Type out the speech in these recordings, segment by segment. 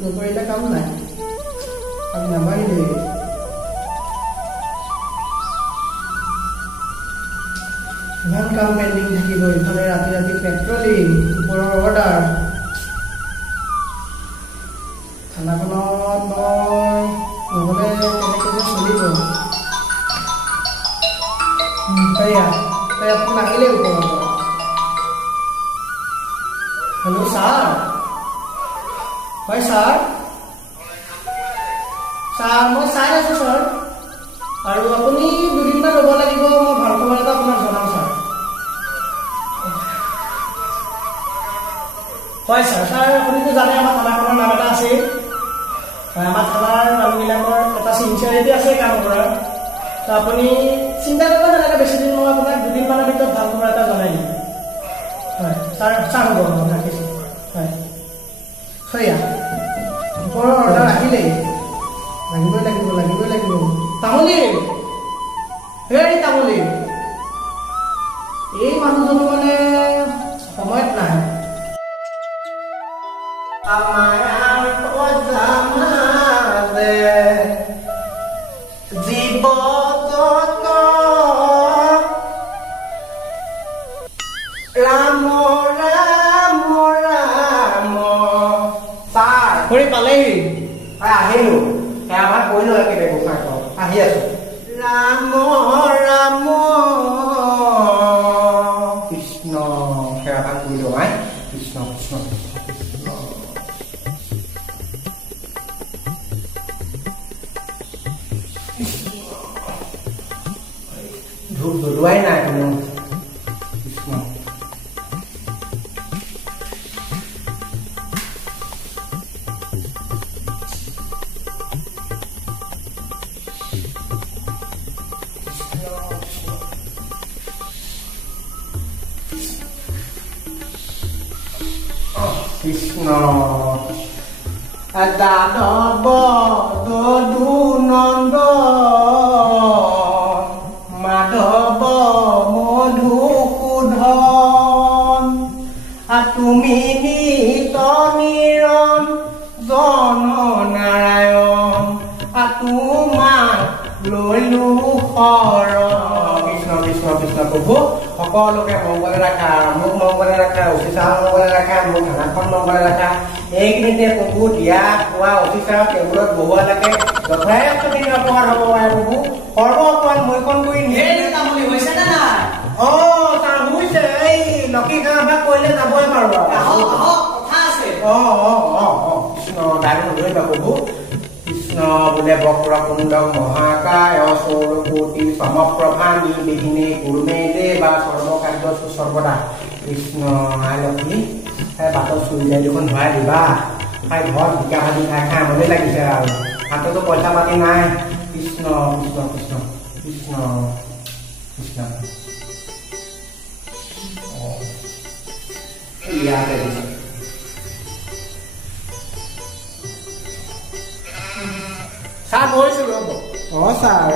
নকৰিলে কাম নাই কাম নাবাঢ়িলে ইমান কাম পেণ্ডিং থাকিব ইফালে ৰাতি ৰাতি পেট্ৰলিং ওপৰৰ অৰ্ডাৰ খানাখনত মই নহ'লে কেনেকৈ যে চলিব সেয়া ফোন আহিলেই ওপৰৰ পৰা হেল্ল' ছাৰ হয় ছাৰ মই চাই আছোঁ ছাৰ আৰু আপুনি দুদিনমান ৰ'ব লাগিব মই ভাল খবৰ এটা আপোনাক জনাম ছাৰ হয় ছাৰ আপুনিতো জানে আমাৰ থানাখনৰ নাম এটা আছে হয় আমাৰ থানাৰ মানুহবিলাকৰ এটা চিনচিয়াৰিটি আছে কাম কৰাৰ তো আপুনি চিন্তা কৰিব নালাগে বেছি দিন মই আপোনাক দুদিনমানৰ ভিতৰত ভাল খবৰ এটা জনাই দিম হয় ছাৰ হ'ব মই ৰাখিছোঁ হয় সেয়া ওপৰৰ অৰ্ডাৰ আহিলেই লাগিবই লাগিব তামুলী হেৰি তামুলী এই মানুহজনো মানে সময়ত নাই আমাৰ জীৱ ৰাম ৰাম ৰাম ছাৰ কৰি পালেহি আহিলো সেয়া আমাৰ কৰিলো একেবাৰে গোসাঁই আহি আছো ৰাম ৰাম কৃষ্ণ সেৱা ভাগ কৰিলো কৃষ্ণ কৃষ্ণ ধূপ জ্বলোৱাই নাই কোনো কৃষ্ণ কৃষ্ণ দানৱ দদু নন্দ মাধৱ মধুসূধন তুমি নিত নিৰণ জন নাৰায়ণ তোমাক লৈলো শৰণ কৃষ্ণ কৃষ্ণ কৃষ্ণ প্ৰভু সকলোকে মংগলে ৰাখা মোক মংগলে ৰাখা অফিচাৰক মংগলে ৰাখা মোক থানাখন মংগলে ৰাখা এইখিনিতে প্ৰভু দিয়া খোৱা অফিচাৰক টেবুলত বহোৱা লাগে যথেষ্টখিনি অপৰাধ হ'ব পাৰে প্ৰভু সৰ্ব অপৰাধ মৈখন কৰি তামুলী হৈছে নে নাই তাৰ হৈছে এই লক্ষী গাঁও কৰিলে যাবই পাৰো কথা আছে কৃষ্ণ দাৰু নধৰিবা প্ৰভু কৃষ্ণ বোলে বক্ৰকুণ্ড মহাকায় সৌৰকোটি সমপ্ৰভা নিৰ্বিঘ্নে কুৰুমে দেৱা সৰ্বকাৰ্য সৰ্বদা কৃষ্ণ আই লক্ষ্মী বাটত চুৰি যাই দেখোন ভৰাই দিবা খাই ঘৰত বিকা ভাজি খাই আমনি লাগিছে আৰু হাততো পইচা পাতি নাই কৃষ্ণ কৃষ্ণ কৃষ্ণ কৃষ্ণ কৃষ্ণ ইয়াতে ছাৰ গৈছোঁ ৰ'ব ছাৰ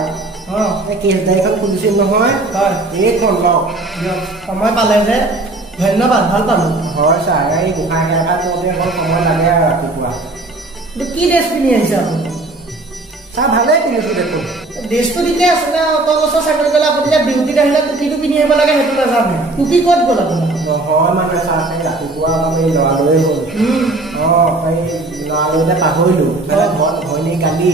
এই কেছ ডায়েৰীখন খুলিছিল নহয় হয় এইখন লওক দিয়ক সময় পালে যে ধন্যবাদ ভাল পালোঁ হয় ছাৰ এই গোসাঁই খেলা কৰোঁতে এখন সময় লাগে আৰু ৰাতিপুৱা কি ড্ৰেছ পিন্ধি আহিছে আপুনি ছাৰ ভালেই পিন্ধিছোঁ দেখোন ড্ৰেছটো ঠিকে আছে নে অত বছৰ চাকৰি কৰিলে আপুনি যে ডিউটিত আহিলে টুপিটো পিন্ধি আহিব লাগে সেইটো নাজানে টুপি ক'ত গ'ল আপোনাৰ নহয় মানে ছাৰ সেই ৰাতিপুৱা অলপ এই লৰালৰি হ'ল এই লৰালৰিতে পাহৰিলোঁ ঘৰত ঘৈণী কালি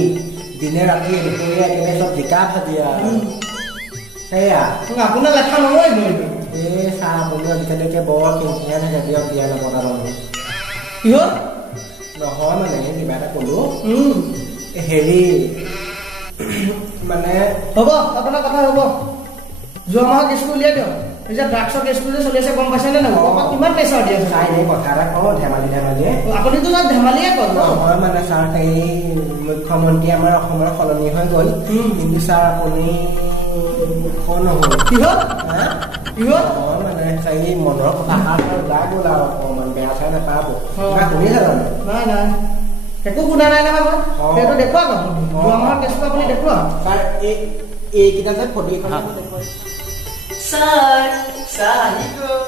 দিনে ৰাতি দুপৰীয়া একেবাৰে চব জিকা ভাজি আৰু সেয়া আপোনাৰ লেখা নহয় এইটো এই ছাৰ আপুনি আজিকালিকে বৰ কিনকিনীয়া থাকে দিয়ক বিয়া লগত আৰু কি হ'ল নহয় মানে কিবা এটা ক'লোঁ হেৰি মানে হ'ব আপোনাৰ কথা হ'ব যোৱা মাহৰ কেছটো উলিয়াই দিয়ক এতিয়া ড্ৰাগছৰ কেছটো যে চলি আছে গম পাইছেনে নাই কিমান প্ৰেছাৰ দি আছে ছাৰ এই কথা এটা কওঁ ধেমালিয়ে আপুনিতো তাত ধেমালিয়ে কয় নহয় মানে ছাৰ এই মুখ্যমন্ত্ৰী আমাৰ অসমৰ সলনি হৈ গ'ল কিন্তু ছাৰ আপুনি নহ'ল কি হ'ল মানে এই মনৰ কথা ওলাই গ'ল আৰু অকণমান বেয়া চাই নাপাব শুনিছে জানো নাই একো শুনা নাই নহয় মই সেইটো দেখুৱাওক আপুনি যোৱা মাহৰ কেছটো আপুনি দেখুৱাওক ছাৰ এইকেইটা যে ফটো এখন দেখুৱাই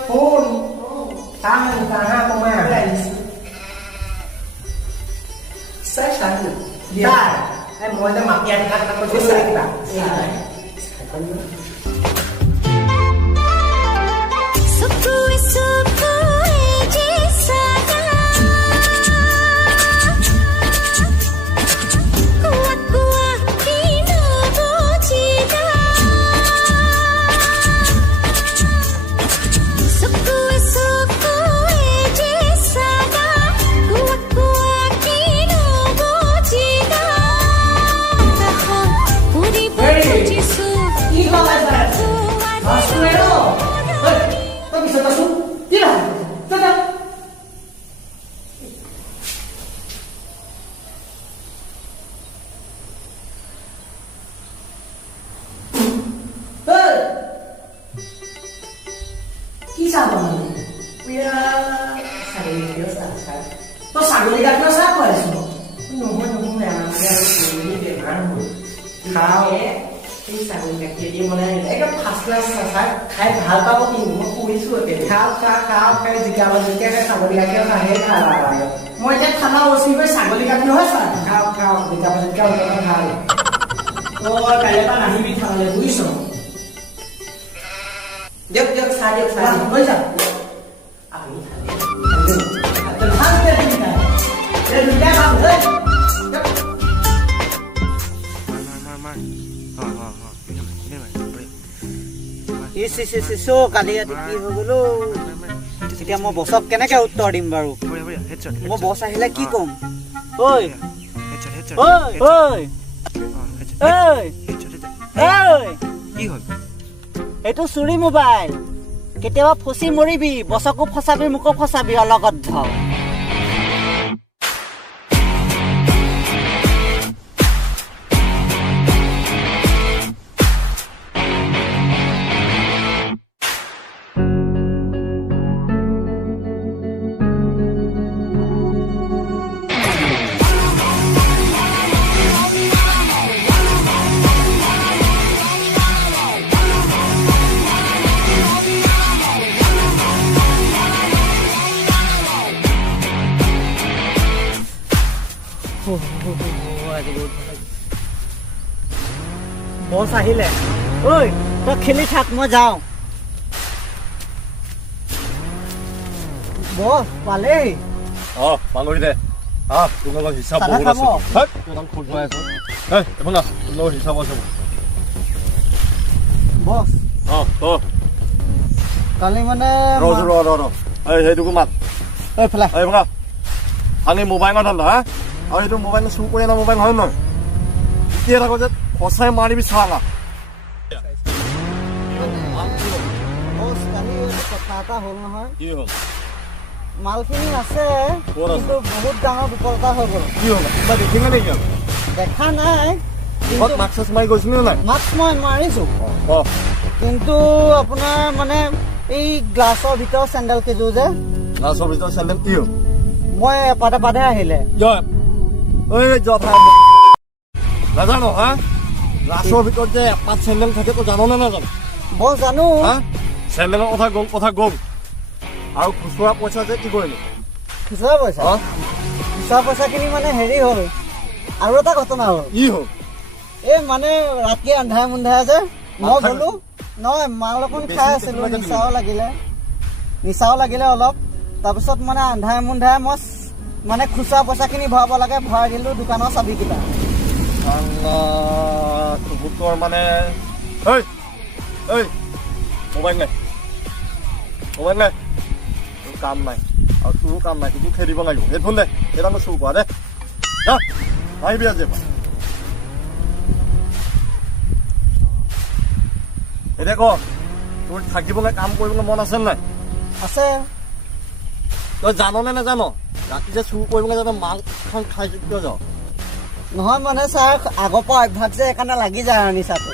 ফোন কমাই মই যে মাতি আনি তাক কৈছো কিবা খাই ভাল পাব কিন্তু মই কৈছো খাওঁ খাই জিকা বাজিকে ছাগলী গাখীৰ খাহে মই এতিয়া খানা বসি গৈ ছাগলী গাখীৰ নহয় ছাৰ খাওঁ জিকা বাজিকে ভাল তই কাইলৈ পৰা নাহিবি থানালৈ বুজিছ দিয়ক চাহ লৈ যাম আপুনি কালি ৰাতি কি হৈ গলো এতিয়া মই বছক কেনেকে উত্তৰ দিম বাৰু মই বছ আহিলে কি কম এইটো চুৰি মোবাইল কেতিয়াবা ফচি মৰিবি বছকো ফচাবি মোকো ফচাবি অলগত ধৰ বছ আহিলে ঐ তই খেলি থাক মই যাওঁ বছ পালেই পালৰি দে তোমালোকৰ হিচাপ বহুত আছে খোজ হৈ আছো তোমালোকৰ হিচাপ আছে বছ কালি মানে সেইটোকো মাত আমি মোবাইলত ধান্দা হা আৰু এইটো মোবাইল চুৰ কৰি অনা মোবাইল হয় নহয় এতিয়া থাকো যে সঁচাই মাৰিবি চালা কথা এটা হ'ল নহয় কি হ'ল মালখিনি আছে কিন্তু বহুত ডাঙৰ বিফলতা হৈ গ'ল কি হ'ল কিবা দেখিলে নেকি দেখা নাই মাস্ক মাৰি গৈছিলি নাই মাস্ক মই মাৰিছো কিন্তু আপোনাৰ মানে এই গ্লাছৰ ভিতৰত চেণ্ডেল কেইযোৰ যে গ্লাছৰ ভিতৰত চেণ্ডেল কি হ'ল মই এপাতে আহিলে নাজানো হা গ্লাছৰ ভিতৰত যে এপাত চেণ্ডেল থাকে তো জানো নে নাজানো মই জানো চেণ্ডেলৰ কথা গ'ল আৰু খুচুৰা পইচা যে কি কৰিলো খুচুৰা পইচাখিনি মানে হেৰি হ'ল আৰু এটা ঘটনা হ'ল কি হ'ল এই মানে ৰাতি আন্ধাৰে মুন্ধাৰে যে মই গলো নহয় মাল অকণ খাই আছিলো নিচাও লাগিলে অলপ তাৰপিছত মানে আন্ধাৰে মুন্ধাৰে মই মানে খুচুৰা পইচাখিনি ভৰাব লাগে ভৰাই দিলো দোকানৰ চাবিকেইটা তোৰ মানে মোবাইল নাই তোৰ কাম নাই আৰু তোৰো কাম নাই তোকো খেদিব লাগিব হেডফোন দে এটা মই চুৰ কৰা দে আহিবি আজি এতিয়া ক তোৰ থাকিবলৈ কাম কৰিবলৈ মন আছে নাই আছে তই জাননে নাজানো ৰাতি যে চুৰ কৰিবলৈ যাতে মাল খান খাই কিয় যাওঁ নহয় মানে ছাৰ আগৰ পৰা অভ্যাস যে সেইকাৰণে লাগি যায় আৰু নিচাটো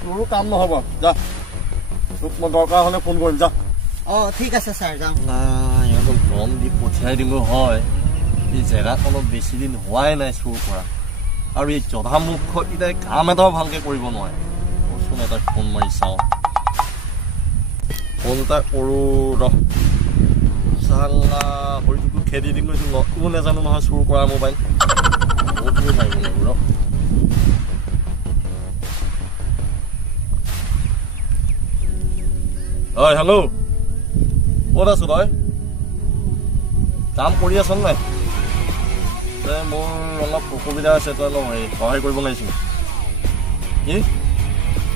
তোৰো কাম নহ'ব যা তোক মই দৰকাৰ হ'লে ফোন কৰিম যা ঠিক আছে ছাৰ যাওঁ ইহঁতক দম দি পঠিয়াই দিলো হয় এই জেগাখনত বেছি দিন হোৱাই নাই চুৰ কৰা আৰু এই জধা মুখকেইটাই কাম এটাও ভালকৈ কৰিব নোৱাৰে কচোন এটা ফোন মাৰি চাওঁ ফোন এটা কৰোঁ চালা ভৰিটোকো খেদি দিম তোৰ নাজানো নহয় চুৰ কৰা মোবাইল বহুতখিনি মাৰিব লাগিব ৰ হয় হেল্ল' ক'ত আছো তই কাম কৰি আছ নাই মোৰ অলপ অসুবিধা আছে তই অলপ সহায় কৰিব লাগিছিল কি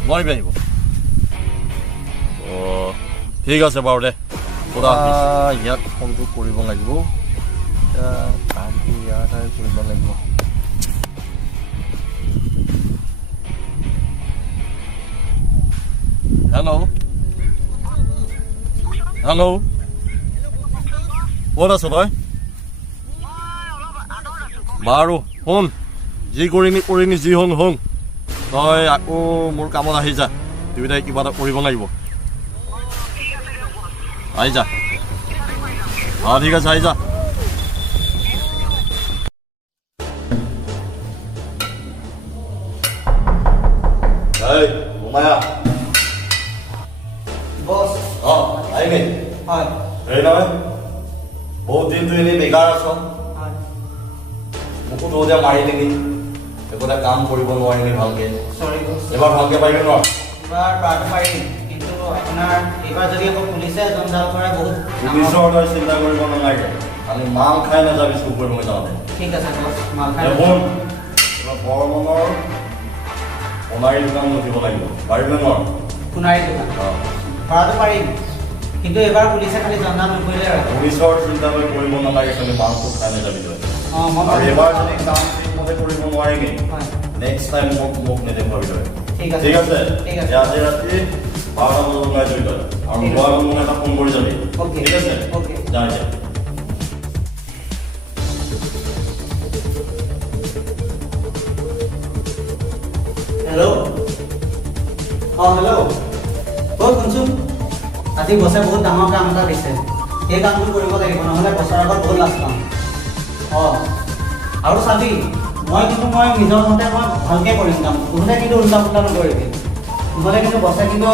নোৱাৰিবি আহিব অঁ ঠিক আছে বাৰু দে ইয়াত ফোনটো কৰিব লাগিব কামটো ইয়াতে কৰিব লাগিব হেল্ল' হেল্ল' ক'ত আছ তই বাৰু শুন যি কৰিনি যি হং তই আকৌ মোৰ কামত আহি যা দুয়োটাই কিবা এটা কৰিব লাগিব আহি যা অঁ ঠিক আছে আহি যা বছ অঁ আহিবি হয় হেৰি নহয় বহুত দিনটো এনেই বেকাৰ আছ হয় মোকো তো এতিয়া মাৰি দিলি একোটা কাম কৰিব নোৱাৰিলি ভালকে সৰি বছ এবাৰ ভালকে পাৰিবি নোৱাৰ এবাৰ পাৰাটো পাৰিম কিন্তু আপোনাৰ এইবাৰ যদি আকৌ পুলিচে জঞ্জাল কৰে বহুত পুলিচৰ তই চিন্তা কৰিব নালাগে খালি মাল খাই নাযাবি চুৰ কৰিব যাওঁতে ঠিক আছে বছ মাল খাই শুন বৰমনৰ সোণাৰী দোকান উঠিব লাগিব পাৰিবি নোৱাৰ সোণাৰী দোকান অঁ পাৰাটো পাৰিম কিন্তু এইবাৰ পুলিচে খালি জঞ্জাল নকৰিলে আৰু পুলিচৰ চিন্তা তই কৰিব নালাগে খালি মালটো খাই নাযাবি তই অঁ মই আৰু এবাৰ যদি কাম ঠিকমতে কৰিব নোৱাৰিবি হয় নেক্সট টাইম মোক নেদেখুৱাবি তই ঠিক আছে ঠিক আছে ঠিক আছে আজি ৰাতি 12টা বজাত ওলাই যাবি তই আৰু যোৱা আগত মোক এটা ফোন কৰি যাবি অ'কে ঠিক আছে অ'কে যা এতিয়া হেল্ল' অঁ হেল্ল' ক'ত শুনচোন আজি বছে বহুত ডাঙৰ কাম এটা দিছে সেই কামটো কৰিব লাগিব নহ'লে বছৰ আগত বহুত লাজ পাম অঁ আৰু চাবি মই নিজৰ মতে মই ভালকৈ কৰিম কাম কোনোতে কিন্তু উল্টা পুল্টা নকৰিবি নহ'লে কিন্তু বছে কিন্তু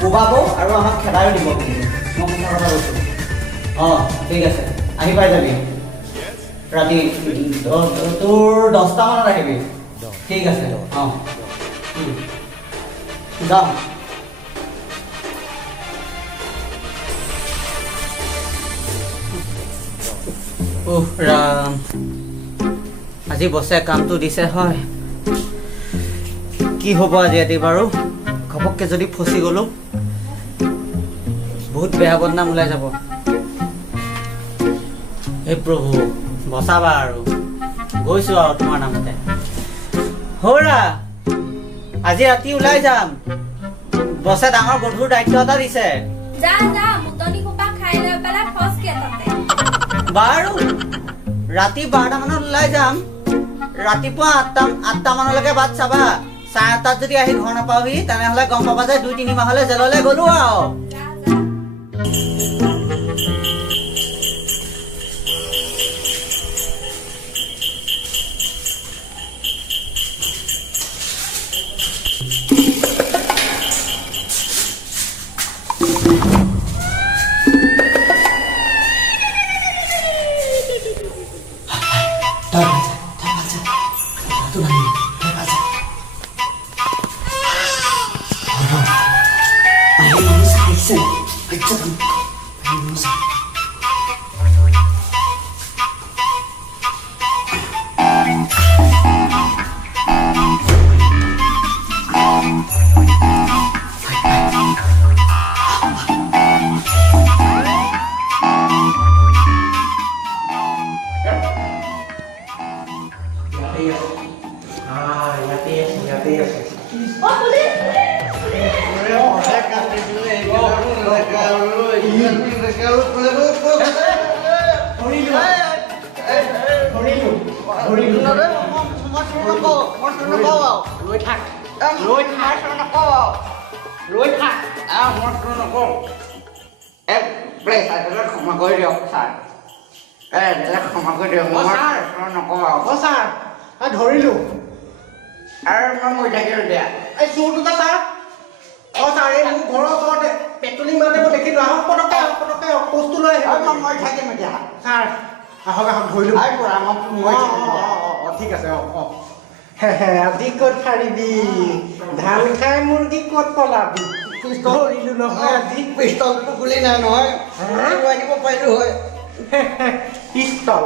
কোবাব আৰু আমাক খেদাইও দিব কিন্তু মই সঁচা কথা কৈছোঁ অঁ ঠিক আছে আহি পাই যাবি ৰাতি তোৰ 10টা মানত আহিবি ঠিক আছে অঁ যাম ৰাম আজি বছে কামটো দিছে হয় কি হ'ব আজি ৰাতি বাৰু ঘপককৈ যদি ফচি গ'লো বহুত বেয়া বদনাম ওলাই যাব হে প্ৰভু বচাবা আৰু গৈছোঁ আৰু তোমাৰ নামতে হৌৰা আজি ৰাতি ওলাই যাম বছে ডাঙৰ গধুৰ দায়িত্ব এটা দিছে যা মুতনি খোপা খাই লৈ পেলাই ফচকে তাতে বাৰু ৰাতি 12টা মানত ওলাই যাম ৰাতিপুৱা 8টা মানলৈকে বাট চাবা 8:30 যদি আহি ঘৰ নাপাওহি তেনেহ'লে গম পাবা যে 2-3 মাহলৈ জেললৈ গ'লো আৰু ধৰিলো আৰু মই মৰি থাকিলো দিয়া এই চোৰটোকে ছাৰ অঁ ছাৰ এই মোৰ ঘৰৰ ওচৰতে পেট্ৰলিং মাৰোঁতে মই দেখিলোঁ আহক পটককৈ পোষ্টটো লৈ আহিব মই মৰি থাকিম এতিয়া ছাৰ আহক ধৰিলোঁ মই মৰি থাকিম ঠিক আছে আজি ক'ত ফাৰিবি ধান খাই মুৰ্গী ক'ত পলাবি কৰিলো নহয় আজি পিষ্টলটো খুলি নাই নহয় আনিব পাৰিলো হয় পিষ্টল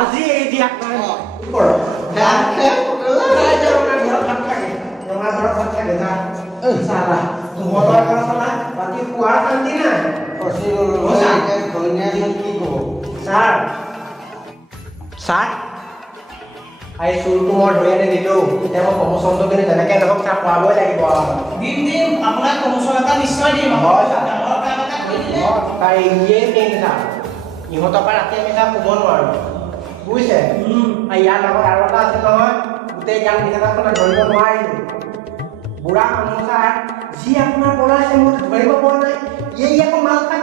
আজি এই দিয়া এই চুৰটো মই ধৰি আনি দিলো এতিয়া মই প্ৰমোচনটো কিন্তু যেনেকৈ নহওক চাহ খোৱাবই লাগিব দিম আপোনাক প্ৰমোচন এটা নিশ্চয় দিম তাই ইয়ে মেইন চাহ ইহঁতৰ পৰা ৰাতি আমি চাহ শুব নোৱাৰো বুজিছে ইয়াৰ লগত আৰু এটা আছে নহয় গোটেই গান বিচনাখনে ধৰিব নোৱাৰিলো বুঢ়া মানুহ ছাৰ যি আপোনাৰ পলাইছে মই ধৰিব পৰা নাই এই আকৌ মাল খাই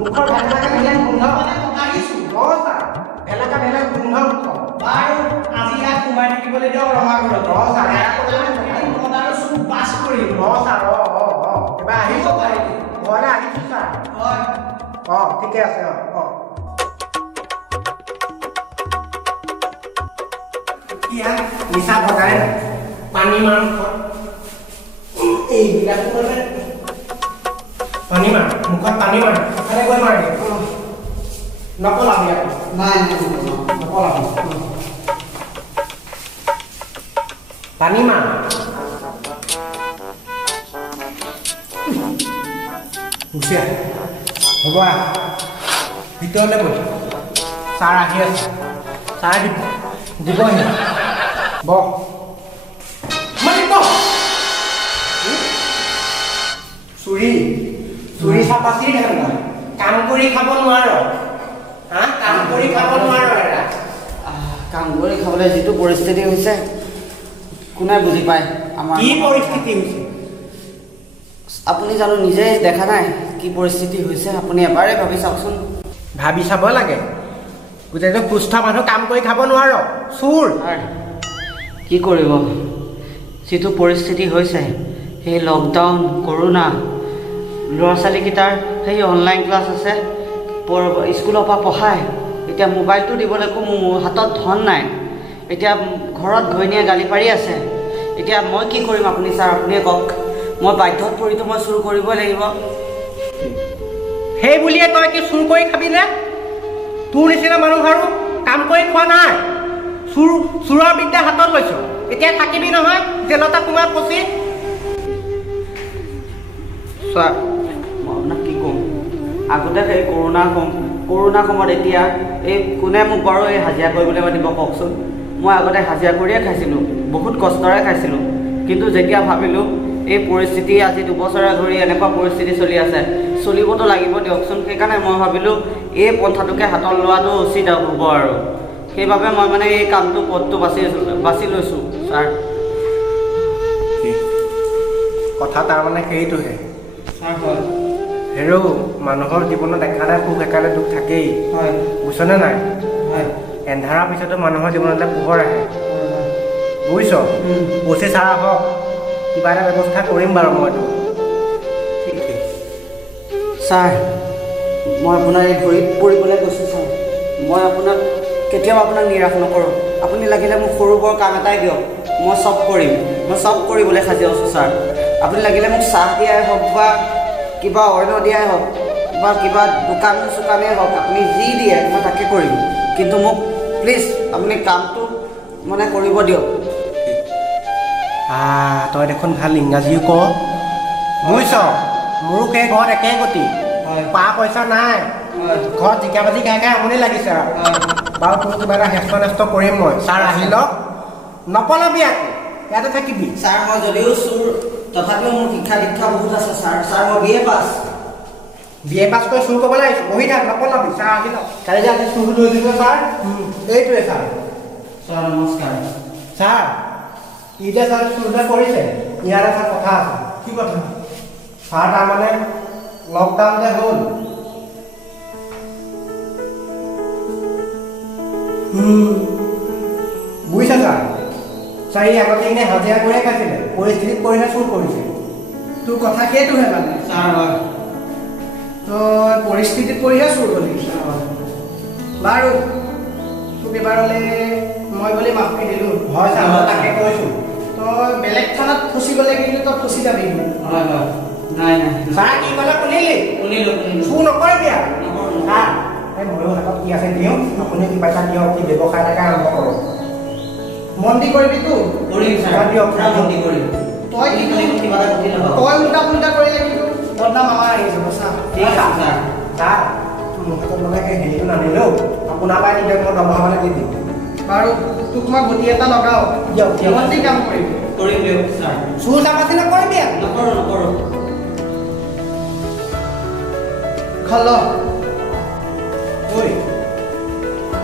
মুখৰ ভেলাকা ভেলা গোন্ধ ছাৰ ভেলাকা ভেলা গোন্ধ বাৰু আজি ইয়াত সোমাই থাকিবলৈ দিয়ক ৰমা ঘৰত ছাৰ আৰু চুপ পাছ কৰিম ছাৰ কিবা আহিব ঘৰলৈ আহিছোঁ ছাৰ হয় ঠিকে আছে নিচা ভগাই পানী মাংস এইবিলাক পানী মাৰ মুখত পানী মাৰ এফালে গৈ মাৰি নকলাবি আকৌ নাই নকলাবি পানী মাৰ হুচিয়া হ'ব ভিতৰলৈ গৈ ছাৰ আহি আছে ছাৰ দিবহি বহ চুৰি চাপাচি কাম কৰি খাব নোৱাৰ কাম কৰি খাব নোৱাৰ কাম কৰি খাবলৈ যিটো পৰিস্থিতি হৈছে কোনে বুজি পায় আমাৰ কি পৰিস্থিতি হৈছে আপুনি জানো নিজে দেখা নাই কি পৰিস্থিতি হৈছে আপুনি এবাৰে ভাবি চাওকচোন ভাবি চাব লাগে গোটেইটো সুস্থ মানুহ কাম কৰি খাব নোৱাৰ চুৰ কি কৰিব যিটো পৰিস্থিতি হৈছে সেই লকডাউন কৰোণা ল'ৰা ছোৱালীকেইটাৰ সেই অনলাইন ক্লাছ আছে স্কুলৰ পৰা পঢ়ায় এতিয়া মোবাইলটো দিবলৈকো মোৰ হাতত ধন নাই এতিয়া ঘৰত ঘৈণীয়ে গালি পাৰি আছে এতিয়া মই কি কৰিম আপুনি ছাৰ আপুনিয়ে কওক মই বাধ্যত পৰিতো মই চুৰ কৰিবই লাগিব সেই বুলিয়ে তই কি চুৰ কৰি খাবিনে তোৰ নিচিনা মানুহ আৰু কাম কৰি খোৱা নাই চুৰৰ বিদ্যা হাতত লৈছ এতিয়া থাকিবি নহয় জেলতে সোমাই ফচি ছাৰ মই আপোনাক কি ক'ম আগতে সেই কৰোণা সময়ত এতিয়া এই কোনে মোক বাৰু এই হাজিৰা কৰিবলৈ মাতিব কওকচোন মই আগতে হাজিৰা কৰিয়ে খাইছিলোঁ বহুত কষ্টৰে খাইছিলোঁ কিন্তু যেতিয়া ভাবিলোঁ এই পৰিস্থিতি আজি 2 বছৰে ধৰি এনেকুৱা পৰিস্থিতি চলি আছে চলিবতো লাগিব দিয়কচোন সেইকাৰণে মই ভাবিলোঁ এই পন্থাটোকে হাতত লোৱাটো উচিত হ'ব আৰু সেইবাবে মই মানে এই কামটো পথটো বাছি লৈছোঁ ছাৰ কথা তাৰমানে সেইটোহে ছাৰ হয় হেৰৌ মানুহৰ জীৱনত একালে সুখ একালে দুখ থাকেই হয় বুজিছনে নাই হয় এন্ধাৰৰ পিছতো মানুহৰ জীৱনলৈ পোহৰ আহে বুজিছ পঁচি চাৰ হওক কিবা এটা ব্যৱস্থা কৰিম বাৰু মইতো ছাৰ মই আপোনাৰ এই ভৰিত পৰিবলৈ কৈছোঁ ছাৰ মই আপোনাক কেতিয়াও আপোনাক নিৰাশ নকৰোঁ আপুনি লাগিলে মোক সৰু বৰ কাম এটাই দিয়ক মই চব কৰিম মই চব কৰিবলৈ সাজি আছোঁ ছাৰ আপুনি লাগিলে মোক চাহ দিয়াই হওক বা কিবা অন্য দিয়াই হওক বা কিবা দোকান চোকানেই হওক আপুনি যি দিয়ে মই তাকে কৰিম কিন্তু মোক প্লিজ আপুনি কামটো মানে কৰিব দিয়ক তই দেখোন ভাল ইংৰাজীও ক বুজিছ মোৰো সেই ঘৰত একে গতি পা পইচা নাই ঘৰত জিকা বাজি খাই খাই আমনি লাগিছে আৰু বাৰু তোৰ কিবা এটা হেষ্ট নেষ্ট কৰিম মই ছাৰ আহি লওক নপলাবি আকৌ ইয়াতে থাকিবি ছাৰ মই যদিও চুৰ তথাপিও মোৰ শিক্ষা দীক্ষা বহুত আছে ছাৰ মই BA পাছ কৰি চুৰ কৰিবলৈ আহিছোঁ বহি থাক নপলাবি ছাৰ আহি লওক কালি যে আজি চুৰটো লৈ দিলোঁ ছাৰ এইটোৱে ছাৰ ছাৰ নমস্কাৰ ছাৰ ই যে ছাৰ চুৰ যে কৰিছে ইয়াৰ এটা কথা আছে কি কথা ছাৰ তাৰমানে লকডাউন যে হ'ল বুজিছে ছাৰ ই আগতে এনে হাজিৰা কৰিয়ে খাইছিলে পৰিস্থিতিত পৰিলে চুৰ কৰিছে তোৰ কথা সেইটোহে মানে ছাৰ হয় তই পৰিস্থিতিত পৰিহে চুৰ গলি বাৰু তোক এবাৰলৈ মই বুলি মাফি দিলোঁ হয় ছাৰ মই তাকে কৈছোঁ তই বেলেগ থানাত ফচি গ'লে কিন্তু তই ফচি যাবি হয় হয় নাই নাই ছাৰ কি ক'লে শুনিলি শুনিলোঁ চুৰ নকৰিবি আৰু ছাৰ এই ময়ো হাতত কি আছে দিওঁ আপুনি কি পইচা দিয়ক কি ব্যৱসায় এটাকে আৰম্ভ কৰক মন দি কৰিবিতো কৰিম ছাৰ দিয়ক পুৰা বন্দী কৰিম তই কিন্তু কিবা এটা বুদ্ধি লগাওক তই উল্টা পুল্টা কৰিলে কিন্তু বদনাম আমাৰ আহি যাব চা ঠিক আছে ছাৰ ছাৰ মোৰ হাতত মানে এই হেৰিটো নানিলেও আপোনাৰ পৰাই দিলে মই দৰমহা মানে দি দিম বাৰু তোক মই গতি এটা লগাওঁ দিয়ক কিমান দি কাম কৰিবি কৰিম দিয়ক ছাৰ চুৰ চাপাতি নকৰিবি আৰু নকৰোঁ নকৰোঁ খাল ঐ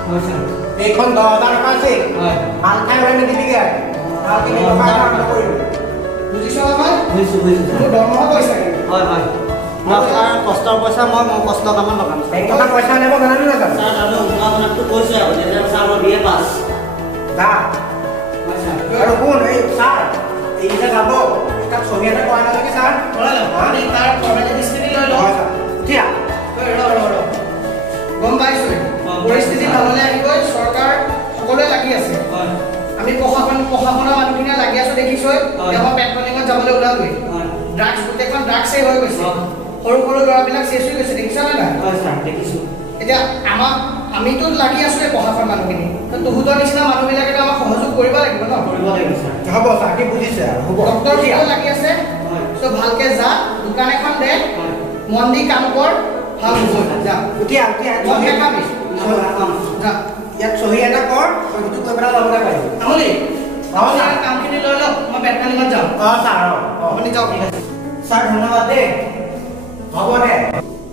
হয় ছাৰ এইখন 10,000 টকা আছে হয় ভাল খাই লৈ নিদিবিগে ভালকৈ ব্যৱসায় আৰম্ভ কৰিবি বুজিছ নহয় বুজিছোঁ বুজিছোঁ তোৰ দৰমহা পইচা হয় হয় ছাৰ কষ্টৰ পইচা মই কষ্ট কামত লগাম এই কথা পইচা আনিব জানানে নাজানো ছাৰ জানো মই আপোনাকতো কৈছোঁ আৰু যে ছাৰ মই BA পাছ দা হয় ছাৰ আৰু শুন এই ছাৰ এই যে যাব তাক ছবি এটা কৰাই নালাগে ছাৰ কৰাই লওক আপুনি তাৰ ফৰ্মেলিটিছখিনি লৈ লওক হয় ছাৰ উঠিয়া গম পাইছোঁ পৰিস্থিতি ভাললৈ আহিবই চৰকাৰ সকলোৱে লাগি আছে হয় আমি প্ৰশাসনৰ মানুহখিনিয়ে লাগি আছো দেখিছই আমাৰ পেট্ৰলিঙত যাবলৈ ওলালোৱেই হয় ড্ৰাগছ গোটেইখন ড্ৰাগছেই হৈ গৈছে সৰু সৰু ল'ৰাবিলাক চেচ হৈ গৈছে দেখিছানে নাই হয় ছাৰ দেখিছোঁ এতিয়া আমিতো লাগি আছো এই প্ৰশাসন মানুহখিনি তহঁতৰ নিচিনা মানুহবিলাকেতো আমাক সহযোগ কৰিব লাগিব ন কৰিব লাগিব ছাৰ হ'ব ছাৰ কি বুজিছে আৰু হ'ব ডক্টৰ লাগি আছে হয় চ' ভালকে যা দোকান এখন দে হয় মন দি কাম কৰ ভাল হ'ব যা উঠিয়া মই দেখাবি যা ইয়াত চহী এটা কৰ চহীটো কৈ পেলাই লগতে পাৰিবি আমলি কামখিনি লৈ লওক মই পেট্ৰলিঙত যাম অঁ ছাৰ অঁ আপুনি যাওক ঠিক আছে ছাৰ ধন্যবাদ দেই হ'ব দে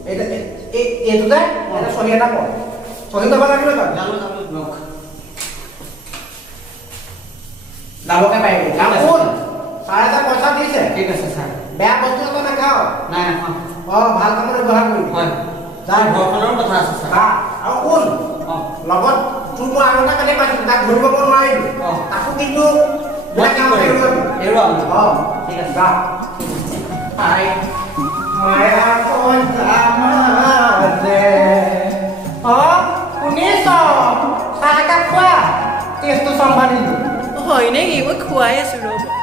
এইটোতে এটা চহী এটা কৰ চহী কৰিব লাগিব তই জানো জানো লওক যাবকে পাৰিবি কাম শুন ছাৰে যে পইচা দিছে ঠিক আছে ছাৰ বেয়া বস্তু এটা নাখাওঁ নাই নাখাওঁ অঁ ভাল কামত ব্যৱহাৰ কৰিবি হয় যা ঘৰখনৰো কথা আছে ছাৰ আৰু শুন অঁ লগত তোৰ মই আৰু এটা কালি পাইছোঁ তাক ধৰিব নোৱাৰিলোঁ অঁ তাকো কিন্তু মই কি কৰিম এৰুৱাম অঁ ঠিক আছে যা আই মায়া কন্যামাজে অঁ শুনিছ চাহ একাপ খোৱা টেষ্টটো চম্ভালিলোঁ হয় নেকি মই খুৱাই আছো ৰ'ব